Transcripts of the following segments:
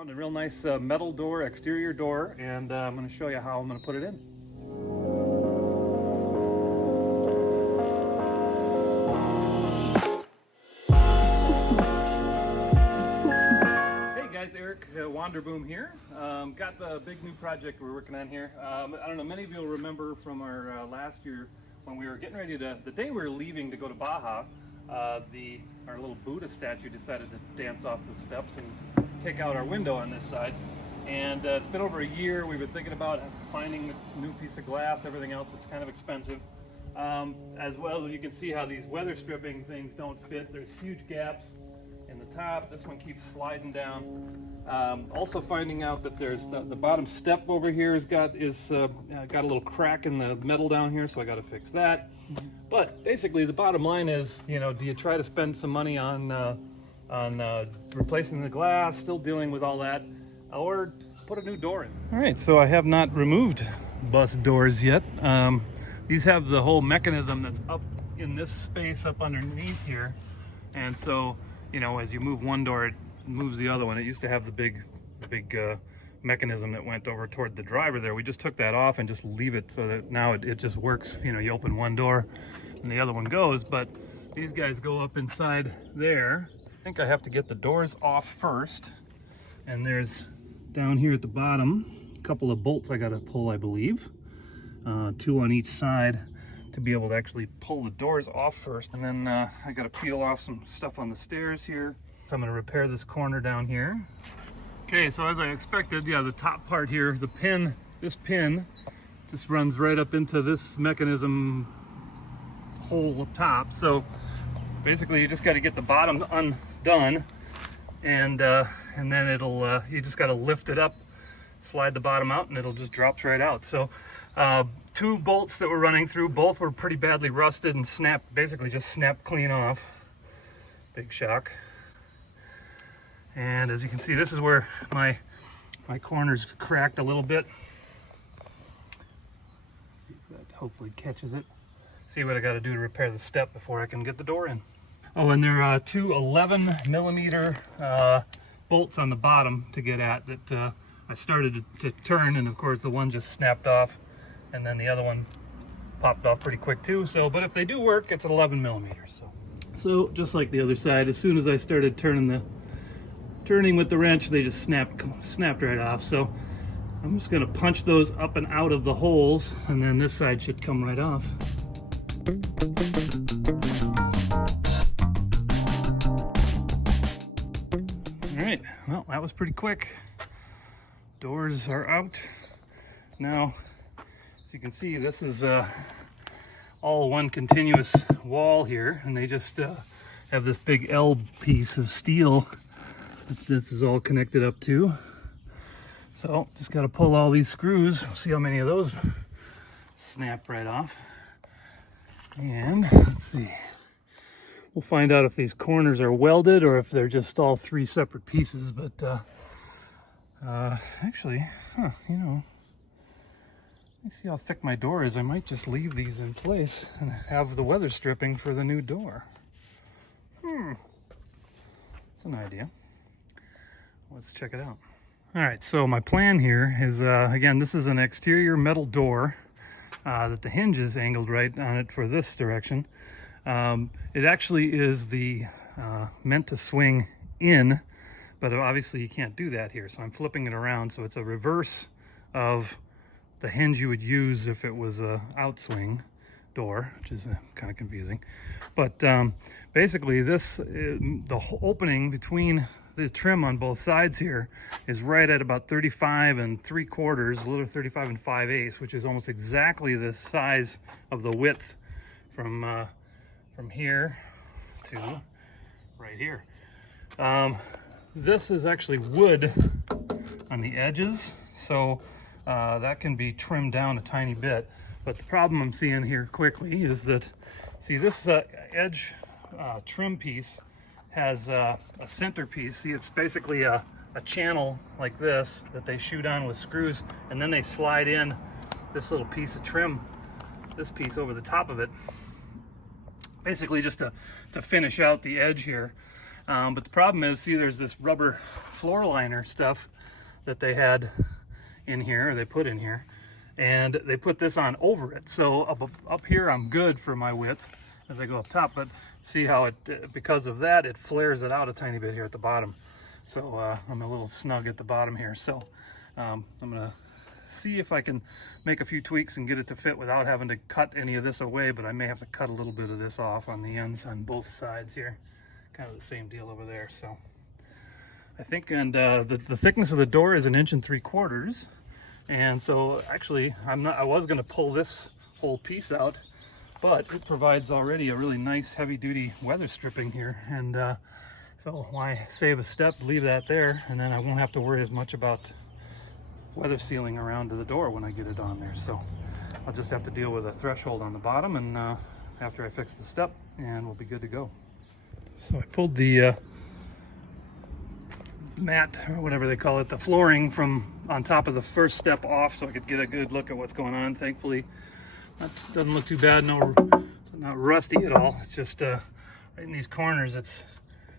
Found a real nice metal door, exterior door, and I'm going to show you how I'm going to put it in. Hey guys, Eric Wanderboom here. Got the big new project we're working on here. I don't know, many of you will remember from our last year when we were getting ready to, the day we were leaving to go to Baja, our little Buddha statue decided to dance off the steps and take out our window on this side. And it's been over a year. We've been thinking about finding a new piece of glass, everything else. It's kind of expensive. As well as you can see how these weather stripping things don't fit. There's huge gaps in the top. This one keeps sliding down. Also finding out that there's the bottom step over here has got a little crack in the metal down here, so I got to fix that. But basically the bottom line is, you know, do you try to spend some money on replacing the glass, still dealing with all that, or put a new door in? All right, so I have not removed bus doors yet. These have the whole mechanism that's up in this space up underneath here, and so, you know, as you move one door, it moves the other one. It used to have the big mechanism that went over toward the driver there. We just took that off and just leave it so that now it just works. You know, you open one door and the other one goes, but these guys go up inside there. I think I have to get the doors off first, and there's down here at the bottom a couple of bolts I got to pull, I believe, 2 on each side to be able to actually pull the doors off first. And then I got to peel off some stuff on the stairs here. So I'm going to repair this corner down here. Okay, so as I expected, yeah, the top part here, this pin just runs right up into this mechanism hole up top. So basically you just got to get the bottom undone, and then it'll you just got to lift it up, slide the bottom out, and it'll just drops right out. So 2 bolts that were running through, both were pretty badly rusted and basically just snapped clean off. Big shock. And as you can see, this is where my corner's cracked a little bit. See if that hopefully catches it. See what I got to do to repair the step before I can get the door in. Oh, and there are 2 11mm bolts on the bottom to get at that I started to turn, and of course the one just snapped off, and then the other one popped off pretty quick too. So, but if they do work, it's at 11mm. So just like the other side, as soon as I started turning with the wrench, they just snapped right off. So I'm just going to punch those up and out of the holes, and then this side should come right off. All right, well, that was pretty quick. Doors are out. Now, as you can see, this is all one continuous wall here, and they just have this big L piece of steel that this is all connected up to. So just got to pull all these screws. We'll see how many of those snap right off. And let's see, we'll find out if these corners are welded or if they're just all 3 separate pieces. But actually, you know, let me see how thick my door is. I might just leave these in place and have the weather stripping for the new door. That's an idea. Let's check it out. All right, so my plan here is, again, this is an exterior metal door that the hinge is angled right on it for this direction. It actually is meant to swing in, but obviously you can't do that here. So I'm flipping it around, so it's a reverse of the hinge you would use if it was a outswing door, which is kind of confusing. But basically the opening between the trim on both sides here is right at about 35 3/4, a little 35 5/8, which is almost exactly the size of the width from here to right here. This is actually wood on the edges, so that can be trimmed down a tiny bit. But the problem I'm seeing here quickly is that, see, this edge trim piece has a centerpiece. See, it's basically a channel like this that they shoot on with screws, and then they slide in this little piece of trim, this piece over the top of it, basically just to finish out the edge here. But the problem is, see, there's this rubber floor liner stuff that they had in here, or they put in here, and they put this on over it. So up here I'm good for my width as I go up top, but see how it, because of that, it flares it out a tiny bit here at the bottom. So I'm a little snug at the bottom here. So I'm gonna see if I can make a few tweaks and get it to fit without having to cut any of this away, but I may have to cut a little bit of this off on the ends on both sides here. Kind of the same deal over there. So I think, and the thickness of the door is 1 3/4 inches. And so actually I was going to pull this whole piece out, but it provides already a really nice heavy duty weather stripping here. And so why save a step, leave that there, and then I won't have to worry as much about weather sealing around to the door when I get it on there. So I'll just have to deal with a threshold on the bottom, and after I fix the step, and we'll be good to go. So I pulled the mat, or whatever they call it, the flooring from on top of the first step off, so I could get a good look at what's going on. Thankfully, that doesn't look too bad. No, not rusty at all. It's just right in these corners, it's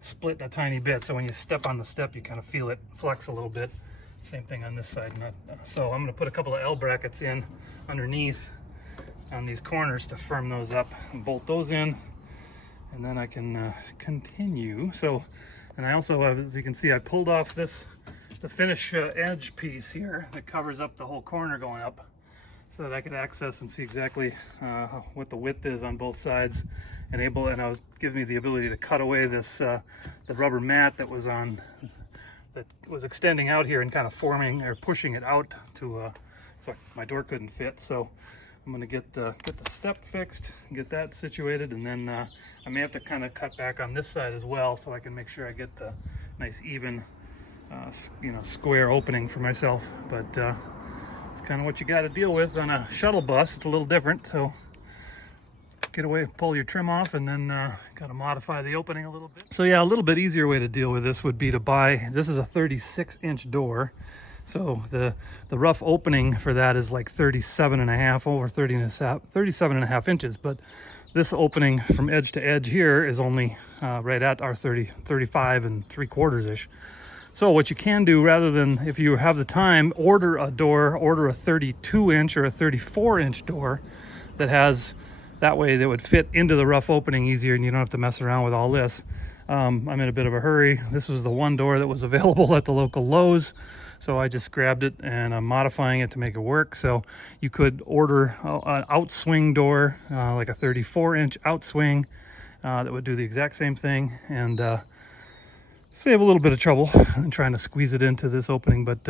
split a tiny bit. So when you step on the step, you kind of feel it flex a little bit. Same thing on this side. So I'm going to put a couple of L brackets in underneath on these corners to firm those up and bolt those in, and then I can continue. So, and I also, as you can see, I pulled off the finish edge piece here that covers up the whole corner going up, so that I could access and see exactly what the width is on both sides, and I was giving me the ability to cut away this the rubber mat that was extending out here and kind of forming or pushing it out to so my door couldn't fit. So I'm going to get the step fixed, get that situated, and then I may have to kind of cut back on this side as well, so I can make sure I get the nice even square opening for myself. But it's kind of what you got to deal with on a shuttle bus. It's a little different, so get away, pull your trim off, and then got to modify the opening a little bit. So yeah, a little bit easier way to deal with this would be to buy, this is a 36-inch door. So the rough opening for that is like 37.5, over 37.5 inches. But this opening from edge to edge here is only right at our 35 3/4-ish. So what you can do, rather than, if you have the time, order a 32-inch or a 34-inch door that way that would fit into the rough opening easier, and you don't have to mess around with all this. I'm in a bit of a hurry. This was the one door that was available at the local Lowe's, so I just grabbed it and I'm modifying it to make it work. So you could order an outswing door, like a 34-inch outswing, that would do the exact same thing, and save a little bit of trouble in trying to squeeze it into this opening. But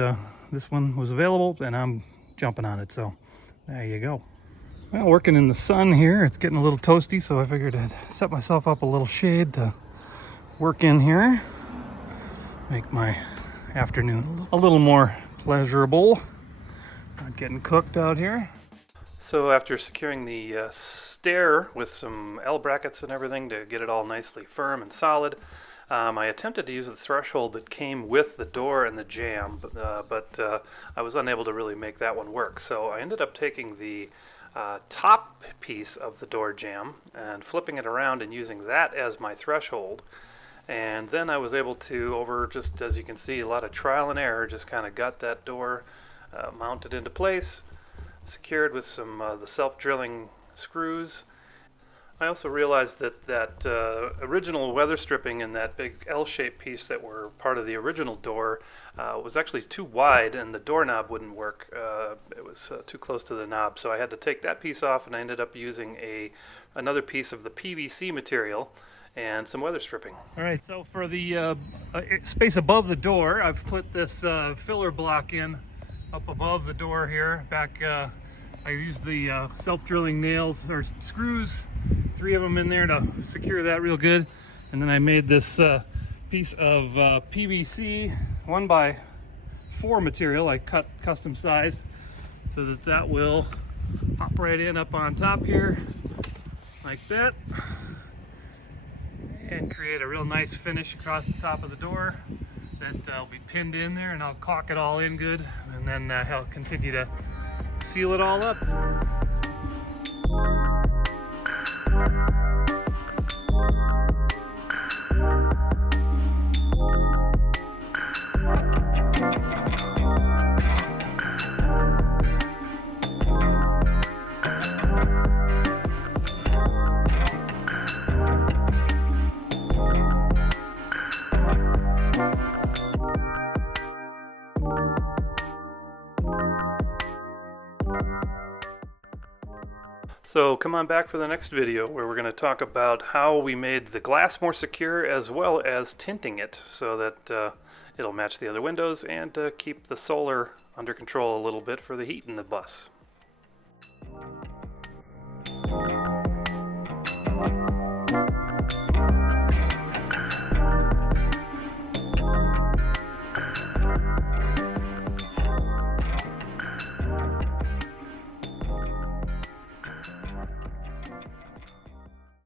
this one was available and I'm jumping on it, so there you go. Well, working in the sun here, it's getting a little toasty, so I figured I'd set myself up a little shade to work in here, make my afternoon a little more pleasurable. Not getting cooked out here. So after securing the stair with some L brackets and everything to get it all nicely firm and solid, I attempted to use the threshold that came with the door and the jamb, but I was unable to really make that one work. So I ended up taking the top piece of the door jamb and flipping it around and using that as my threshold. And then I was able to, over just, as you can see, a lot of trial and error, just kind of got that door mounted into place, secured with some the self-drilling screws. I also realized that original weather stripping in that big L-shaped piece that were part of the original door was actually too wide, and the doorknob wouldn't work. It was too close to the knob, so I had to take that piece off, and I ended up using another piece of the PVC material and some weather stripping. All right, so for the space above the door, I've put this filler block in up above the door here. Back, I used the self-drilling nails or screws, 3 of them in there to secure that real good. And then I made this piece of PVC 1x4 material I cut custom sized, so that will pop right in up on top here like that, and create a real nice finish across the top of the door that will be pinned in there, and I'll caulk it all in good, and then I'll continue to seal it all up. So come on back for the next video where we're going to talk about how we made the glass more secure as well as tinting it so that it'll match the other windows and keep the solar under control a little bit for the heat in the bus.